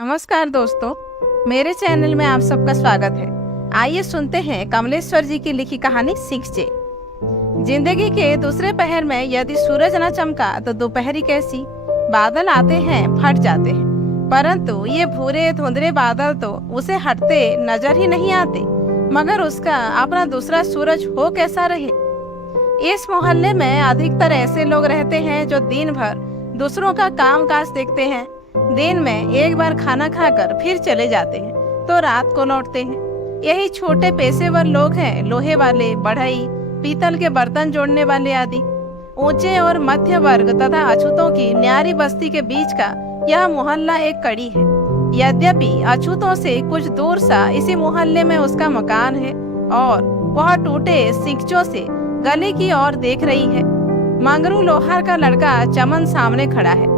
नमस्कार दोस्तों, मेरे चैनल में आप सबका स्वागत है। आइए सुनते हैं कमलेश्वर जी की लिखी कहानी सीखचे। जिंदगी के दूसरे पहर में यदि सूरज न चमका तो दोपहरी कैसी। बादल आते हैं, फट जाते हैं, परंतु ये भूरे धुंधले बादल तो उसे हटते नजर ही नहीं आते, मगर उसका अपना दूसरा सूरज हो कैसा रहे। इस मोहल्ले में अधिकतर ऐसे लोग रहते हैं जो दिन भर दूसरों का काम काज देखते हैं। दिन में एक बार खाना खाकर फिर चले जाते हैं तो रात को लौटते हैं। यही छोटे पेशेवर लोग हैं, लोहे वाले, बढ़ई, पीतल के बर्तन जोड़ने वाले आदि। ऊंचे और मध्य वर्ग तथा अछूतों की न्यारी बस्ती के बीच का यह मोहल्ला एक कड़ी है। यद्यपि अछूतों से कुछ दूर सा इसी मोहल्ले में उसका मकान है और वह टूटे सिंकचों से गली की ओर देख रही है। मंगरू लोहार का लड़का चमन सामने खड़ा है।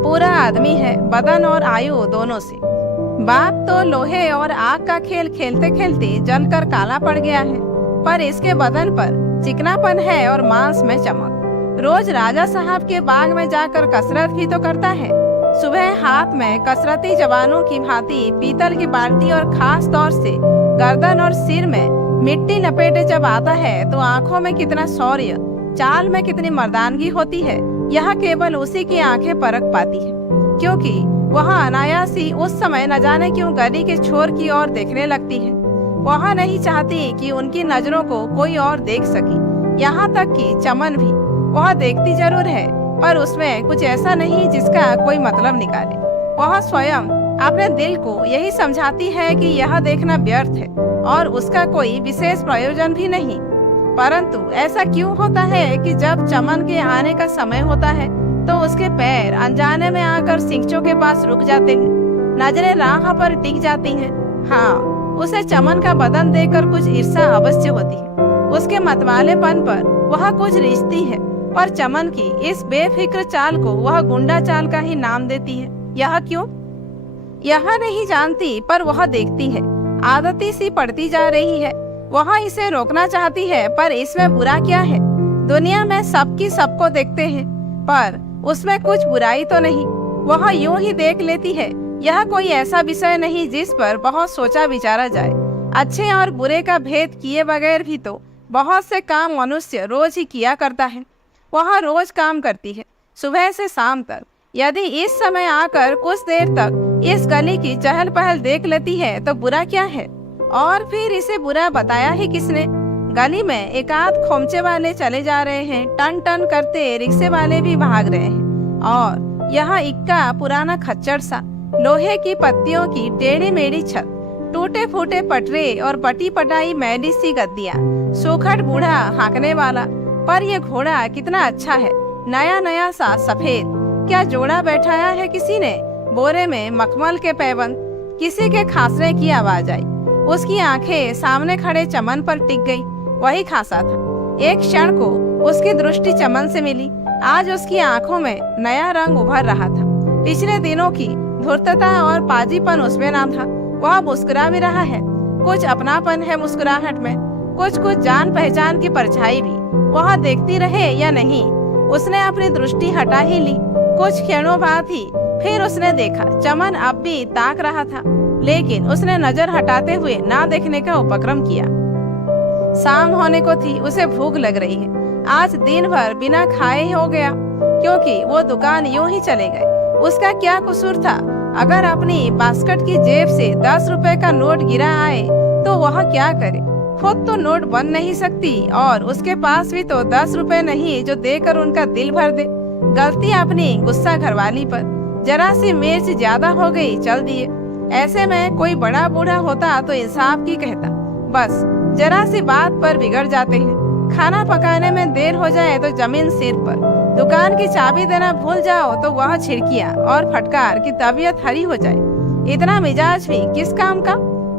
पूरा आदमी है, बदन और आयु दोनों से। बाप तो लोहे और आग का खेल खेलते खेलते जलकर काला पड़ गया है, पर इसके बदन पर चिकनापन है और मांस में चमक। रोज राजा साहब के बाग में जाकर कसरत भी तो करता है। सुबह हाथ में कसरती जवानों की भांति पीतल की बाल्टी और खास तौर से गर्दन और सिर में मिट्टी लपेटे जब आता है तो आंखों में कितना शौर्य, चाल में कितनी मर्दानगी होती है, यह केवल उसी की आंखें परख पाती है, क्योंकि वह अनायास ही उस समय न जाने क्यों गली के छोर की ओर देखने लगती है। वह नहीं चाहती कि उनकी नजरों को कोई और देख सके। यहाँ तक कि चमन भी वह देखती जरूर है, पर उसमें कुछ ऐसा नहीं जिसका कोई मतलब निकाले। वह स्वयं अपने दिल को यही समझाती है कि यह देखना व्यर्थ है और उसका कोई विशेष प्रयोजन भी नहीं। परंतु ऐसा क्यों होता है कि जब चमन के आने का समय होता है तो उसके पैर अनजाने में आकर सिंकचों के पास रुक जाते हैं, नजरें राह पर टिक जाती हैं। हाँ, उसे चमन का बदन देखकर कुछ ईर्ष्या अवश्य होती है। उसके मतवालेपन पर वह कुछ रिश्ती है, पर चमन की इस बेफिक्र चाल को वह गुंडा चाल का ही नाम देती है। यह क्यों? यह नहीं जानती, पर वह देखती है। आदती सी पड़ती जा रही है। वह इसे रोकना चाहती है, पर इसमें बुरा क्या है? दुनिया में सबकी सबको देखते हैं, पर उसमें कुछ बुराई तो नहीं। वह यूं ही देख लेती है। यह कोई ऐसा विषय नहीं जिस पर बहुत सोचा विचारा जाए। अच्छे और बुरे का भेद किए बगैर भी तो बहुत से काम मनुष्य रोज ही किया करता है। वह रोज काम करती है, सुबह से शाम तक। यदि इस समय आकर कुछ देर तक इस गली की चहल पहल देख लेती है तो बुरा क्या है? और फिर इसे बुरा बताया ही किसने? गली में एक आध खोमचे वाले चले जा रहे हैं, टन टन करते रिक्शे वाले भी भाग रहे हैं, और यहाँ इक्का पुराना खच्चर सा, लोहे की पत्तियों की टेढ़ी मेढ़ी छत, टूटे फूटे पटरे और पटी पटाई मैली सी गद्दियाँ, सूखट बूढ़ा हाँकने वाला। पर यह घोड़ा कितना अच्छा है, नया नया सा सफेद। क्या जोड़ा बैठाया है किसी ने? बोरे में मखमल के पैबंद। किसी के खांसने की आवाज आई। उसकी आंखें सामने खड़े चमन पर टिक गई। वही खांसा था। एक क्षण को उसकी दृष्टि चमन से मिली। आज उसकी आंखों में नया रंग उभर रहा था। पिछले दिनों की धूर्तता और पाजीपन उसमें ना था। वह मुस्कुरा भी रहा है। कुछ अपनापन है मुस्कुराहट में, कुछ कुछ जान पहचान की परछाई भी। वह देखती रहे या नहीं, उसने अपनी दृष्टि हटा ही ली। कुछ क्षणों बाद ही फिर उसने देखा। चमन अब भी ताक रहा था, लेकिन उसने नजर हटाते हुए ना देखने का उपक्रम किया। शाम होने को थी, उसे भूख लग रही है। आज दिन भर बिना खाए ही हो गया, क्योंकि वो दुकान यूं ही चले गए। उसका क्या कसूर था? अगर अपनी बास्केट की जेब से 10 रुपए का नोट गिरा आए तो वह क्या करे? खुद तो नोट बन नहीं सकती और उसके पास भी तो 10 रुपए नहीं जो देकर उनका दिल भर दे। गलती अपनी, गुस्सा घरवाली पर। जरा सी मिर्च ज्यादा हो गई, चल दिए। ऐसे में कोई बड़ा बूढ़ा होता तो इंसाफ की कहता, बस जरा सी बात पर बिगड़ जाते हैं। खाना पकाने में देर हो जाए तो जमीन सिर पर। दुकान की चाबी देना भूल जाओ तो वह छिड़कियां और फटकार की तबीयत हरी हो जाए। इतना मिजाज भी किस काम का?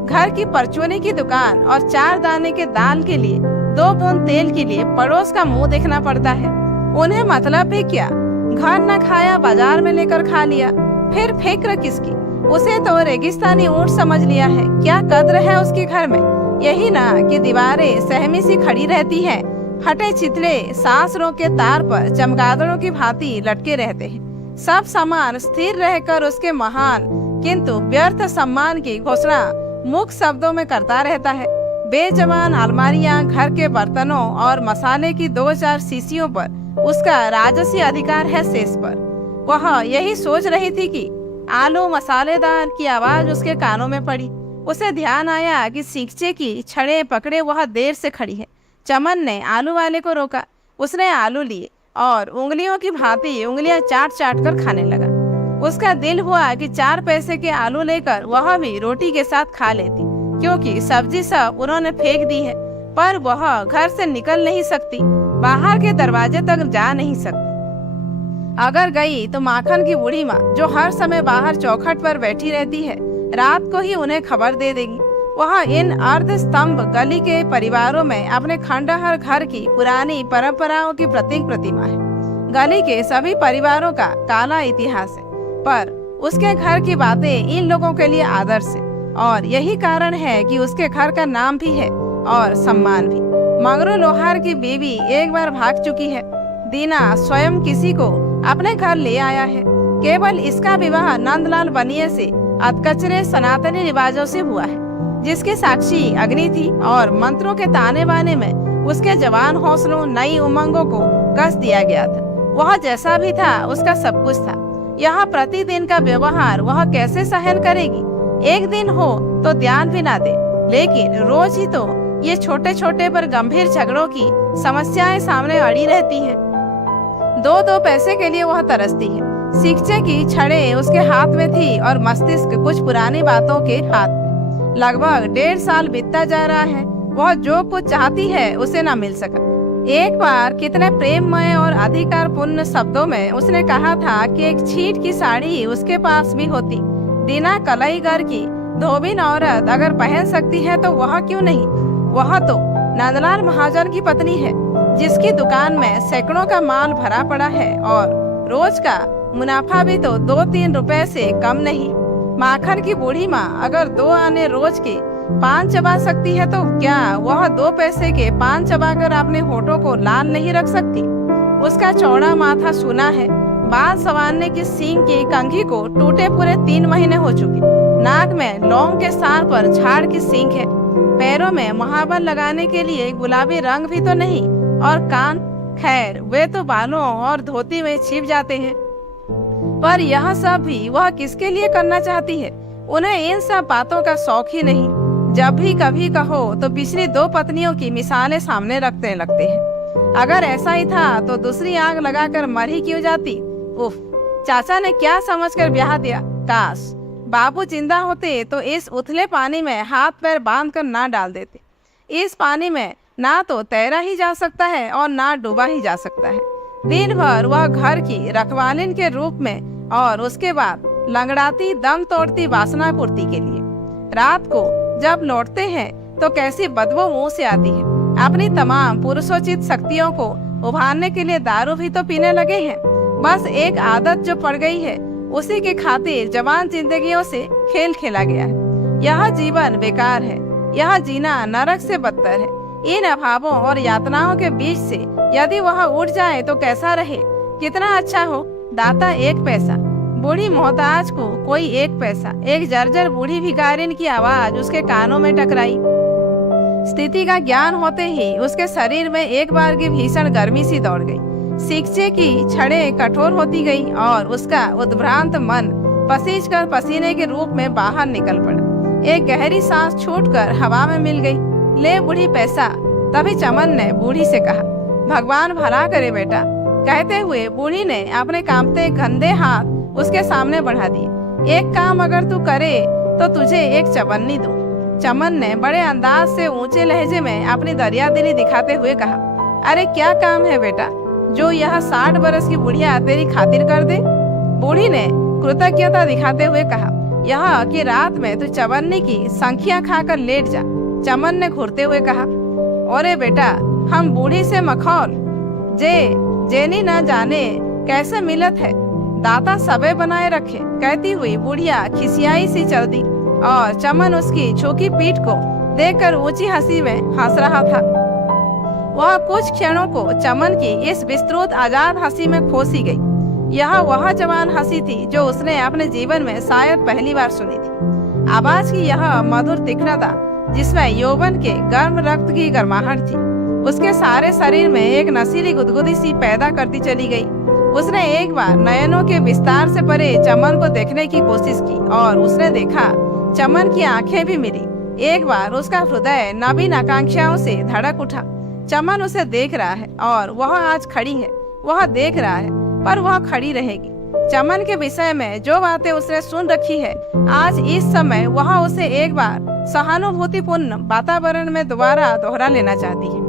घर की परचूनी की दुकान और 4 दाने के दाल के लिए, 2 बूंद तेल के लिए पड़ोस का मुंह देखना पड़ता है। उन्हें मतलब भी क्या? घर न खाया, बाजार में लेकर खा लिया। फिर फिक्र किसकी? उसे तो रेगिस्तानी ऊंट समझ लिया है। क्या कद्र है उसके घर में? यही ना कि दीवारें सहमी सी खड़ी रहती हैं, हटे छितले सांस रोके तार पर चमगादड़ों की भांति लटके रहते हैं। सब सामान स्थिर रहकर उसके महान किंतु व्यर्थ सम्मान की घोषणा मुख शब्दों में करता रहता है। बेजबान अलमारियां, घर के बर्तनों और मसाले की 2-4 शीशियों पर उसका राजसी अधिकार है शेष पर। वह यही सोच रही थी कि आलू मसालेदार की आवाज उसके कानों में पड़ी। उसे ध्यान आया कि सिकचे की छड़े पकड़े वह देर से खड़ी है। चमन ने आलू वाले को रोका। उसने आलू लिए और उंगलियों की भांति उंगलियां चाट चाट कर खाने लगा। उसका दिल हुआ कि 4 पैसे के आलू लेकर वह भी रोटी के साथ खा लेती, क्योंकि सब्जी सब उन्होंने फेंक दी है। पर वह घर से निकल नहीं सकती, बाहर के दरवाजे तक जा नहीं सकती। अगर गई तो माखन की बूढ़ी माँ, जो हर समय बाहर चौखट पर बैठी रहती है, रात को ही उन्हें खबर दे देगी। वह इन अर्ध स्तंभ गली के परिवारों में अपने खंडहर घर की पुरानी परंपराओं की प्रतीक प्रतिमा है। गली के सभी परिवारों का काला इतिहास है, पर उसके घर की बातें इन लोगों के लिए आदर्श है, और यही कारण है कि उसके घर का नाम भी है और सम्मान भी। मंगरू लोहार की बीवी एक बार भाग चुकी है। दीना स्वयं किसी को अपने घर ले आया है। केवल इसका विवाह नंदलाल बनिए से अधकचरे सनातनी रिवाजों से हुआ है, जिसकी साक्षी अग्नि थी और मंत्रों के ताने बाने में उसके जवान हौसलों, नई उमंगों को कस दिया गया था। वह जैसा भी था, उसका सब कुछ था। यह प्रतिदिन का व्यवहार वह कैसे सहन करेगी? एक दिन हो तो ध्यान भी ना दे, लेकिन रोज ही तो ये छोटे छोटे पर गंभीर झगड़ों की समस्याएं सामने अड़ी रहती हैं। 2 पैसे के लिए वह तरसती है। सिकचे की छड़े उसके हाथ में थी और मस्तिष्क कुछ पुरानी बातों के हाथ में। लगभग 1.5 साल बीतता जा रहा है। वह जो कुछ चाहती है उसे ना मिल सका। एक बार कितने प्रेममय और अधिकारपूर्ण शब्दों में उसने कहा था कि एक छींट की साड़ी उसके पास भी होती। दीना कलाईगर की धोबिन औरत अगर पहन सकती है तो वह क्यों नहीं? वह तो नंदलाल महाजन की पत्नी है, जिसकी दुकान में सैकड़ों का माल भरा पड़ा है और रोज का मुनाफा भी तो 2-3 रुपए से कम नहीं। माखन की बूढ़ी माँ अगर 2 आने रोज के पान चबा सकती है तो क्या वह 2 पैसे के पान चबाकर अपने होठों को लाल नहीं रख सकती? उसका चौड़ा माथा सूना है। बाल संवारने की सींग की कंघी को टूटे पूरे 3 महीने हो चुके। नाक में लौंग के स्थान पर झाड़ की सींग है। पैरों में महावर लगाने के लिए गुलाबी रंग भी तो नहीं, और कान, खैर वे तो बालों और धोती में छिप जाते हैं। पर यह सब भी वह किसके लिए करना चाहती है? उन्हें इन सब बातों का शौक ही नहीं। जब भी कभी कहो तो पिछली 2 पत्नियों की मिसालें सामने रखते लगते हैं। अगर ऐसा ही था तो दूसरी आग लगाकर मर ही क्यों जाती? उफ, चाचा ने क्या समझकर ब्याह दिया। काश बाबू जिंदा होते तो इस उथले पानी में हाथ पैर बांधकर ना डाल देते। इस पानी में ना तो तैरा ही जा सकता है और ना डूबा ही जा सकता है। दिन भर वह घर की रखवालिन के रूप में और उसके बाद लंगड़ाती दम तोड़ती वासना पूर्ति के लिए। रात को जब लौटते हैं तो कैसी बदबू मुंह से आती है। अपनी तमाम पुरुषोचित शक्तियों को उभारने के लिए दारू भी तो पीने लगे हैं। बस एक आदत जो पड़ गई है, उसी के खातिर जवान जिंदगियों से खेल खेला गया है। यह जीवन बेकार है। यह जीना नरक से बदतर है। इन अभावों और यातनाओं के बीच से यदि वह उठ जाए तो कैसा रहे? कितना अच्छा हो। दाता 1 पैसा। बूढ़ी मोहताज को कोई 1 पैसा। एक जर्जर बूढ़ी भिखारिन की आवाज उसके कानों में टकराई। स्थिति का ज्ञान होते ही उसके शरीर में एक बार की भीषण गर्मी सी दौड़ गई। सिकचे की छड़ें कठोर होती गई और उसका उद्भ्रांत मन पसीज कर पसीने के रूप में बाहर निकल पड़ा। एक गहरी सांस छूटकर हवा में मिल गई। ले बूढ़ी पैसा। तभी चमन ने बूढ़ी से कहा, भगवान भला करे बेटा। कहते हुए बूढ़ी ने अपने कांपते गंदे हाथ उसके सामने बढ़ा दिए। एक काम अगर तू करे तो तुझे एक चवन्नी दूं। चमन ने बड़े अंदाज से ऊंचे लहजे में अपनी दरियादिली दिखाते हुए कहा, अरे क्या काम है बेटा जो यह 60 बरस की बुढ़िया तेरी खातिर कर दे? बूढ़ी ने कृतज्ञता दिखाते हुए कहा, यह कि रात में तू चवन्नी की संख्या खाकर लेट जा। चमन ने घूरते हुए कहा, अरे बेटा हम बूढ़ी से मखौल जेनी न जाने कैसे मिलत है। दाता सबे बनाए रखे। कहती हुई बुढ़िया खिसियाई सी चल दी और चमन उसकी झुकी पीठ को देखकर ऊंची हंसी में हंस रहा था। वह कुछ क्षणों को चमन की इस विस्तृत आजाद हंसी में खोसी गई। यह वह जवान हंसी थी जो उसने अपने जीवन में शायद पहली बार सुनी थी। आवाज की यह मधुर तीक्ष्णता जिसमें यौवन के गर्म रक्त की गर्माहट थी, उसके सारे शरीर में एक नशीली गुदगुदी सी पैदा करती चली गई। उसने एक बार नयनों के विस्तार से परे चमन को देखने की कोशिश की और उसने देखा चमन की आंखें भी मिली। एक बार उसका हृदय नवीन आकांक्षाओं से धड़क उठा। चमन उसे देख रहा है और वह आज खड़ी है। वह देख रहा है पर वह खड़ी रहेगी। चमन के विषय में जो बातें उसने सुन रखी है, आज इस समय वह उसे एक बार सहानुभूतिपूर्ण वातावरण में दोबारा दोहरा लेना चाहती है।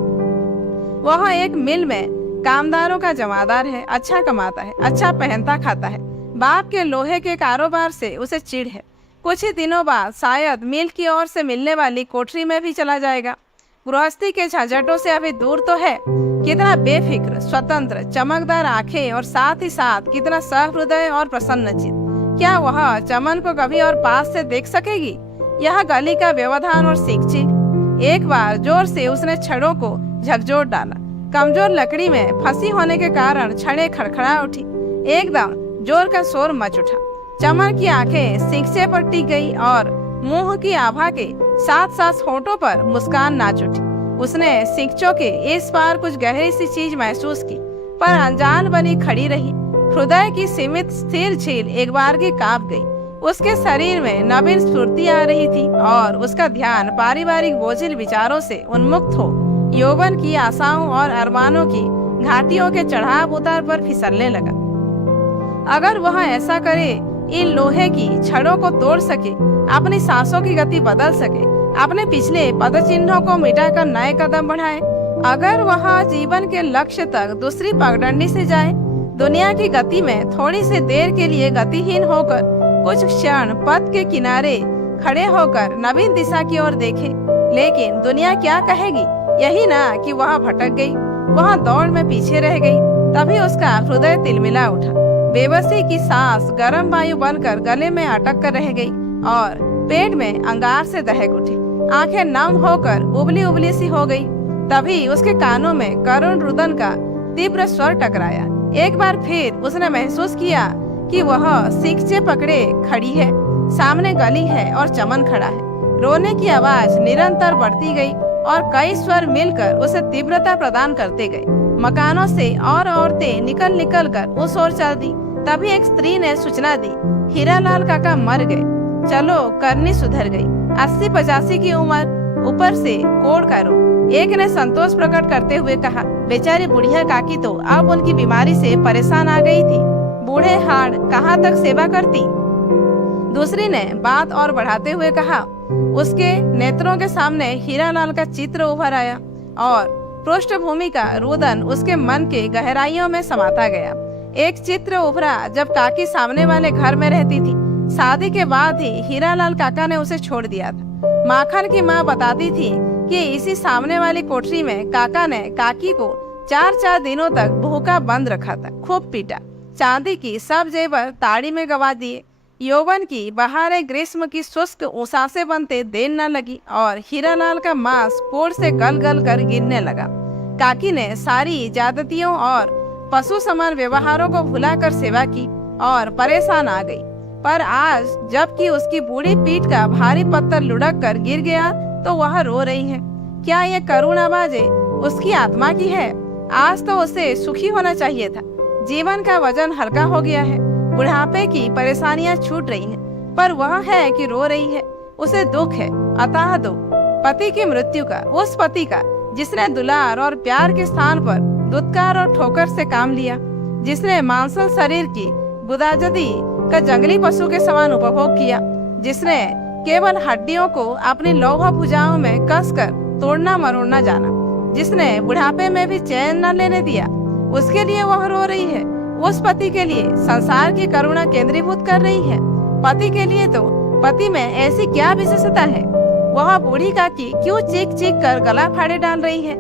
वह एक मिल में कामदारों का जमादार है, अच्छा कमाता है, अच्छा पहनता खाता है। बाप के लोहे के कारोबार से उसे चिढ़ है। कुछ ही दिनों बाद शायद मिल की ओर से मिलने वाली कोठरी में भी चला जाएगा। गृहस्थी के झंझटों से अभी दूर तो है। कितना बेफिक्र, स्वतंत्र, चमकदार आंखें और साथ ही साथ कितना सहृदय और प्रसन्नचित। क्या वह चमन को कभी और पास से देख सकेगी? यह गली का व्यवधान और सीखचिक। एक बार जोर से उसने छड़ों को झकझोर डाला। कमजोर लकड़ी में फंसी होने के कारण छड़ें खड़खड़ा उठी। एकदम जोर का शोर मच उठा। चमन की आंखें सींचे पर टिक गई और मुंह की आभा के साथ साथ होठों पर मुस्कान नाच उठी। उसने सींचों के इस पार कुछ गहरी सी चीज महसूस की, पर अनजान बनी खड़ी रही। हृदय की सीमित स्थिर झील एक बार की कांप गई। उसके शरीर में नवीन स्फूर्ति आ रही थी और उसका ध्यान पारिवारिक बोझिल विचारों से उन्मुक्त हो यौवन की आशाओं और अरमानों की घाटियों के चढ़ाव उतार पर फिसलने लगा। अगर वह ऐसा करे, इन लोहे की छड़ों को तोड़ सके, अपनी सांसों की गति बदल सके, अपने पिछले पदचिन्हों को मिटाकर नए कदम बढ़ाए, अगर वह जीवन के लक्ष्य तक दूसरी पगडंडी से जाए, दुनिया की गति में थोड़ी सी देर के लिए गतिहीन होकर कुछ क्षण पथ के किनारे खड़े होकर नवीन दिशा की ओर देखे, लेकिन दुनिया क्या कहेगी? यही ना कि वह भटक गई, वह दौड़ में पीछे रह गई। तभी उसका हृदय तिलमिला उठा। बेबसी की सांस गर्म वायु बनकर गले में अटक कर रह गई और पेट में अंगार से दहक उठी। आंखें नम होकर उबली उबली सी हो गई। तभी उसके कानों में करुण रुदन का तीव्र स्वर टकराया। एक बार फिर उसने महसूस किया कि वह सींचे पकड़े खड़ी है। सामने गली है और चमन खड़ा है। रोने की आवाज निरंतर बढ़ती गई और कई स्वर मिलकर उसे तीव्रता प्रदान करते गए। मकानों से और औरतें निकल निकल कर उस ओर चल दी। तभी एक स्त्री ने सूचना दी, हीरालाल काका मर गए। चलो, करनी सुधर गई। 80-85 की उम्र, ऊपर से कोढ़ का रोग। एक ने संतोष प्रकट करते हुए कहा, बेचारी बुढ़िया काकी तो अब उनकी बीमारी से परेशान आ गई थी। बूढ़े हाड़ कहाँ तक सेवा करती। दूसरी ने बात और बढ़ाते हुए कहा, उसके नेत्रों के सामने हीरालाल का चित्र उभर आया और पृष्ठभूमि का रुदन उसके मन के गहराइयों में समाता गया। एक चित्र उभरा जब काकी सामने वाले घर में रहती थी। शादी के बाद ही हीरालाल काका ने उसे छोड़ दिया था। माखन की माँ बताती थी कि इसी सामने वाली कोठरी में काका ने काकी को 4 दिनों तक भूखा बंद रखा था, खूब पीटा। चांदी की सब जेवर ताड़ी में गवा दिए। यौवन की बहारें ग्रीष्म की शुष्क उसासे बनते देर न लगी और हीरालाल का मांस कोढ़ से गल गल कर गिरने लगा। काकी ने सारी ज्यादतियों और पशु समान व्यवहारों को भुलाकर सेवा की और परेशान आ गई। पर आज जबकि उसकी बूढ़ी पीठ का भारी पत्थर लुढ़क कर गिर गया तो वह रो रही है। क्या ये करुण आवाज़ें उसकी आत्मा की है? आज तो उसे सुखी होना चाहिए था। जीवन का वजन हल्का हो गया है। बुढ़ापे की परेशानियां छूट रही हैं, पर वह है कि रो रही है। उसे दुख है, अथाह दुख, पति की मृत्यु का, उस पति का जिसने दुलार और प्यार के स्थान पर दुत्कार और ठोकर से काम लिया, जिसने मांसल शरीर की बुदाजदी का जंगली पशु के समान उपभोग किया, जिसने केवल हड्डियों को अपनी लौह भुजाओं में कसकर तोड़ना मरोड़ना जाना, जिसने बुढ़ापे में भी चैन न लेने दिया, उसके लिए वह रो रही है। उस पति के लिए संसार की करुणा केंद्रीभूत कर रही है। पति के लिए तो पति में ऐसी क्या विशेषता है? वह बूढ़ी काकी क्यों चीख चीख कर गला फाड़े डाल रही है?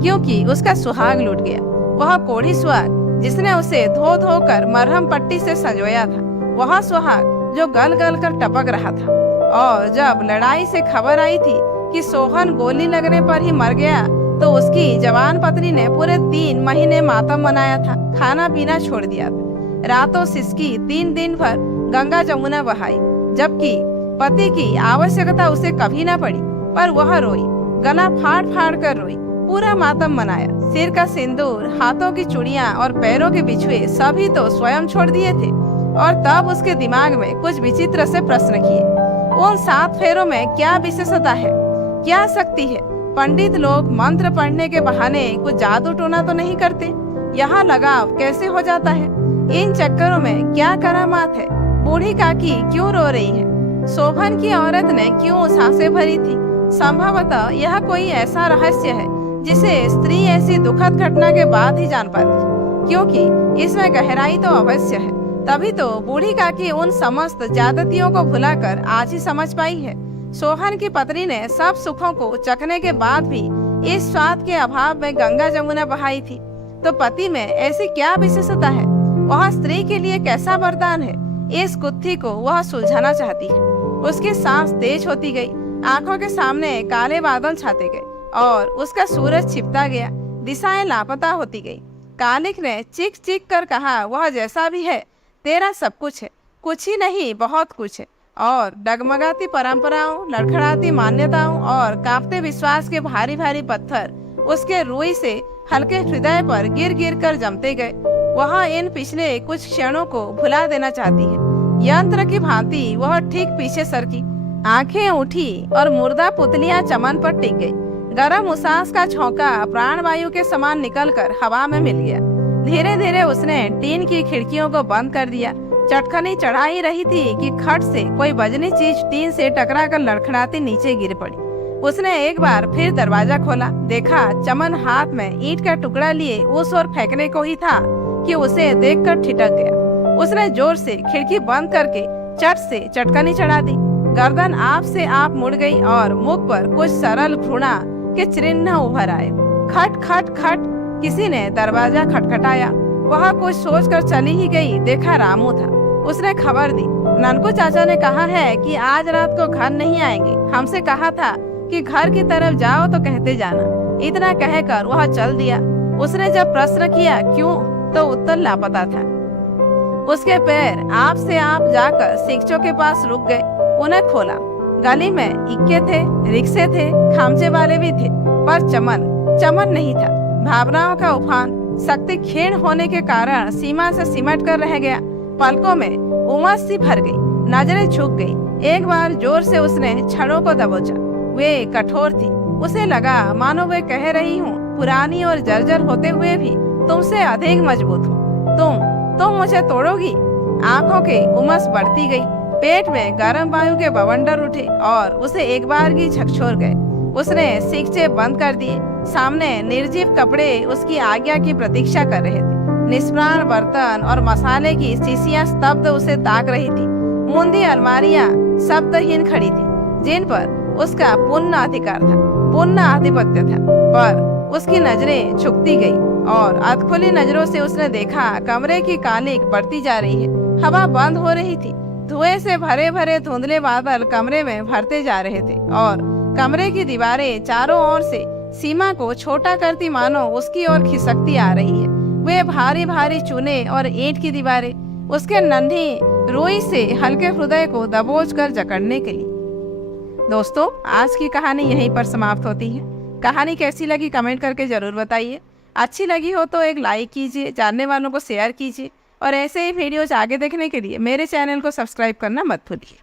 क्योंकि उसका सुहाग लूट गया। वह कोढ़ी सुहाग जिसने उसे धो धो कर मरहम पट्टी से संजोया था, वह सुहाग जो गल गल कर टपक रहा था। और जब लड़ाई से खबर आई थी कि सोहन गोली लगने पर ही मर गया, तो उसकी जवान पत्नी ने पूरे 3 महीने मातम मनाया था, खाना पीना छोड़ दिया था। रातों सिसकी 3 दिन भर गंगा जमुना बहाई, जबकि पति की आवश्यकता उसे कभी न पड़ी, पर वह रोई, गला फाड़ फाड़ कर रोई, पूरा मातम मनाया। सिर का सिंदूर, हाथों की चूड़ियां और पैरों के बिछुए सभी तो स्वयं छोड़ दिए थे। और तब उसके दिमाग में कुछ विचित्र से प्रश्न किए। उन 7 फेरों में क्या विशेषता है, क्या शक्ति है? पंडित लोग मंत्र पढ़ने के बहाने कुछ जादू टोना तो नहीं करते? यहाँ लगाव कैसे हो जाता है? इन चक्करों में क्या करामात है? बूढ़ी काकी क्यों रो रही है? शोभन की औरत ने क्यों सांसें भरी थी? संभवतः यह कोई ऐसा रहस्य है जिसे स्त्री ऐसी दुखद घटना के बाद ही जान पाती, क्योंकि इसमें गहराई तो अवश्य है। तभी तो बूढ़ी काकी उन समस्त ज्यादतियों को भुलाकर आज ही समझ पाई है। सोहन की पत्नी ने सब सुखों को चखने के बाद भी इस स्वाद के अभाव में गंगा जमुना बहाई थी। तो पति में ऐसी क्या विशेषता है? वह स्त्री के लिए कैसा वरदान है? इस गुत्थी को वह सुलझाना चाहती है। उसकी सांस तेज होती गई, आंखों के सामने काले बादल छाते गए और उसका सूरज छिपता गया, दिशाएं लापता होती गई। कालिक ने चीख चीख कर कहा, वह जैसा भी है तेरा सब कुछ है, कुछ ही नहीं बहुत कुछ है। और डगमगाती परंपराओं, लड़खड़ाती मान्यताओं और कांपते विश्वास के भारी भारी पत्थर उसके रूई से हल्के हृदय पर गिर गिर कर जमते गए। वह इन पिछले कुछ क्षणों को भुला देना चाहती है। यंत्र की भांति वह ठीक पीछे सरकी, आंखें उठी और मुर्दा पुतलियां चमन पर टिक गई। गरम उसास का झोंका प्राणवायु के समान निकलकर हवा में मिल गया। धीरे धीरे उसने टीन की खिड़कियों को बंद कर दिया। चटखनी चढ़ा ही रही थी कि खट से कोई वजनी चीज टीन से टकराकर लड़खड़ाती नीचे गिर पड़ी। उसने एक बार फिर दरवाजा खोला, देखा चमन हाथ में ईंट का टुकड़ा लिए उस ओर फेंकने को ही था कि उसे देखकर ठिठक गया। उसने जोर से खिड़की बंद करके चट से चटकनी चढ़ा दी। गर्दन आप से आप मुड़ गई और मुख पर कुछ सरल घृणा के चिन्ह उभर आए। खट खट खट किसी ने दरवाजा खटखटाया। वह कुछ सोचकर चली ही गई, देखा रामू था। उसने खबर दी, ननकू चाचा ने कहा है कि आज रात को घर नहीं आएंगे। हमसे कहा था कि घर की तरफ जाओ तो कहते जाना। इतना कहकर वह चल दिया। उसने जब प्रश्न किया क्यों, तो उत्तर लापता था। उसके पैर आप से आप जाकर शिक्षकों के पास रुक गए। उन्हें खोला, गली में इक्के थे, रिक्शे थे, खामचे वाले भी थे, पर चमन नहीं था। भावनाओं का उफान शक्ति क्षीण होने के कारण सीमा से सिमट कर रह गया। पलकों में उमस सी भर गई, नजरें झुक गई। एक बार जोर से उसने छड़ों को दबोचा। वे कठोर थी। उसे लगा मानो वे कह रही हूँ, पुरानी और जर्जर होते हुए भी तुमसे अधिक मजबूत हूँ। तुम मुझे तोड़ोगी। आंखों की उमस बढ़ती गई, पेट में गर्म वायु के बवंडर उठे और उसे एक बार की झकझोर गए। उसने शिकचे बंद कर दिए। सामने निर्जीव कपड़े उसकी आज्ञा की प्रतीक्षा कर रहे थे। निष्प्राण बर्तन और मसाले की शीशियां स्तब्ध उसे ताक रही थी। मुंदी अलमारियां शब्दहीन खड़ी थी, जिन पर उसका पूर्ण अधिकार था, पूर्ण आधिपत्य था। पर उसकी नजरें झुकती गई और अधखुली नजरों से उसने देखा कमरे की कालिक बढ़ती जा रही है। हवा बंद हो रही थी। धुएं से भरे भरे धुंधले बादल कमरे में भरते जा रहे थे और कमरे की दीवारें चारों ओर से सीमा को छोटा करती मानो उसकी ओर खिसकती आ रही है। वे भारी भारी चूने और ईंट की दीवारें उसके नन्ही रूई से हल्के हृदय को दबोच कर जकड़ने के लिए। दोस्तों, आज की कहानी यहीं पर समाप्त होती है। कहानी कैसी लगी कमेंट करके जरूर बताइए। अच्छी लगी हो तो एक लाइक कीजिए, जानने वालों को शेयर कीजिए और ऐसे ही वीडियोज आगे देखने के लिए मेरे चैनल को सब्सक्राइब करना मत भूलिए।